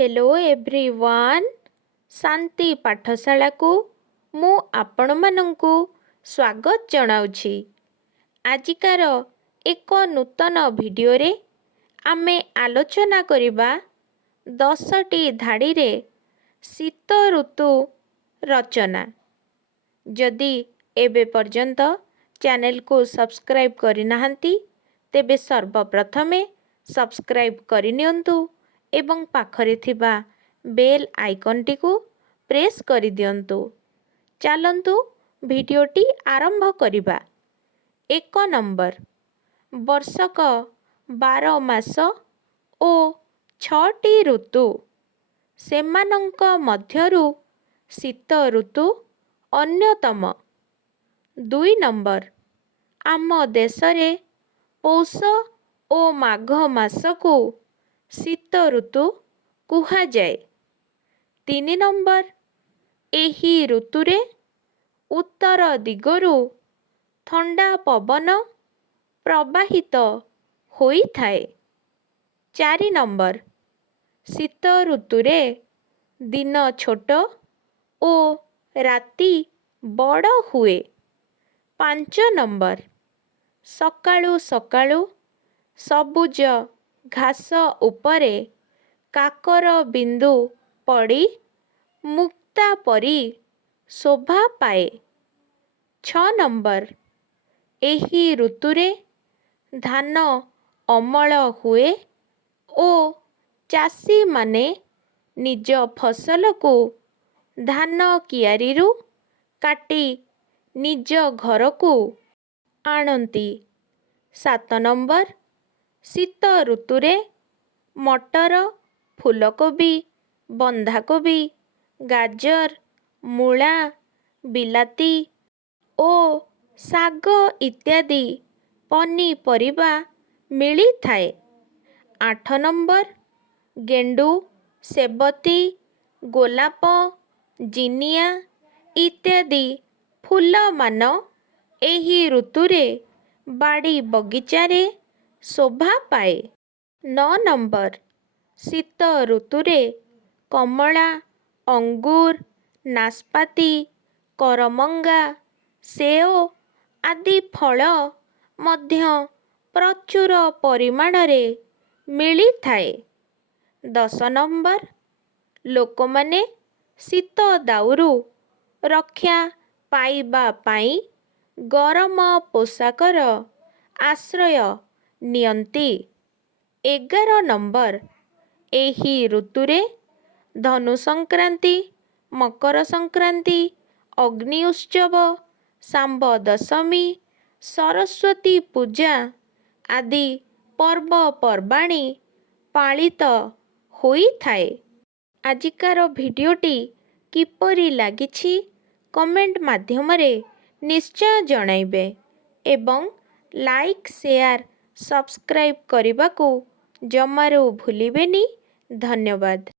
Hello everyone शांति पाठशाला को मु आपण मानंकु स्वागत जनाउछि। आजिकार एक नूतन वीडियो रे आमे आलोचना करिबा 10टी धाड़ी रे शीत ऋतु रचना। जदि एबे पर्यंत चैनल को सब्सक्राइब करि नाहंती तेबे सर्वप्रथमे सब्सक्राइब करिनियंतु एवं पाखरे थिबा बेल आइकन को प्रेस करि दियंतु। चलंतु वीडियोटी आरंभ करिबा। 1 नंबर वर्षक 12 मास ओ 6टी ऋतु सेमानंक मध्यरु शीत ऋतु अन्यतम। 2 नंबर आम देशरे पौष ओ माघ मास को शीत ऋतु कुहा जाए। 3 नंबर एही ऋतुरे उत्तर दिगरु ठंडा पवन प्रवाहित होई थाए। 4 नंबर शीत ऋतुरे दिन छोट ओ राति बड़ हुए। 5 नंबर सकाळु सकाळु सबुज घास उपरे काकर बिंदु पड़ी मुक्ता परी शोभा पाए। 6 नंबर एही ऋतुरे धान अमल हुए ओ चाषी माने निज फसल को धान कियारीरु काटी निज घर को आणंती। 7 नंबर शीत ऋतुरे मटर फूलकोबी बंधाकोबी गाजर मूला बिलाती ओ साग इत्यादि पनीपरिबा मिली थाए। 8 नंबर गेंडू सेबती गोलाप जिनिया इत्यादि फूल मान एही ऋतुरे बाड़ी बगीचारे शोभा पाए। 9 नंबर शीत ऋतुरे कमला अंगूर नाशपाती करमंगा सेओ आदि फल मध्य प्रचुर परिमाणरे मिली थाए। 10 नंबर लोकमाने शीत दाउरू रक्षा पाइबा पाई गरम पोशाकर आश्रय नियंती। 11 नंबर एही ऋतुरे धनु संक्रांति मकर संक्रांति अग्नि उत्सव सांब दशमी सरस्वती पूजा आदि पर्व पर्बाणी पालित होई थाए। आजिकार भिडियोटी किपरि लागिछि कमेंट माध्यमरे निश्चय जणाइबे एवं लाइक शेयर सब्सक्राइब करने को जमारू भूलिबेनी। धन्यवाद।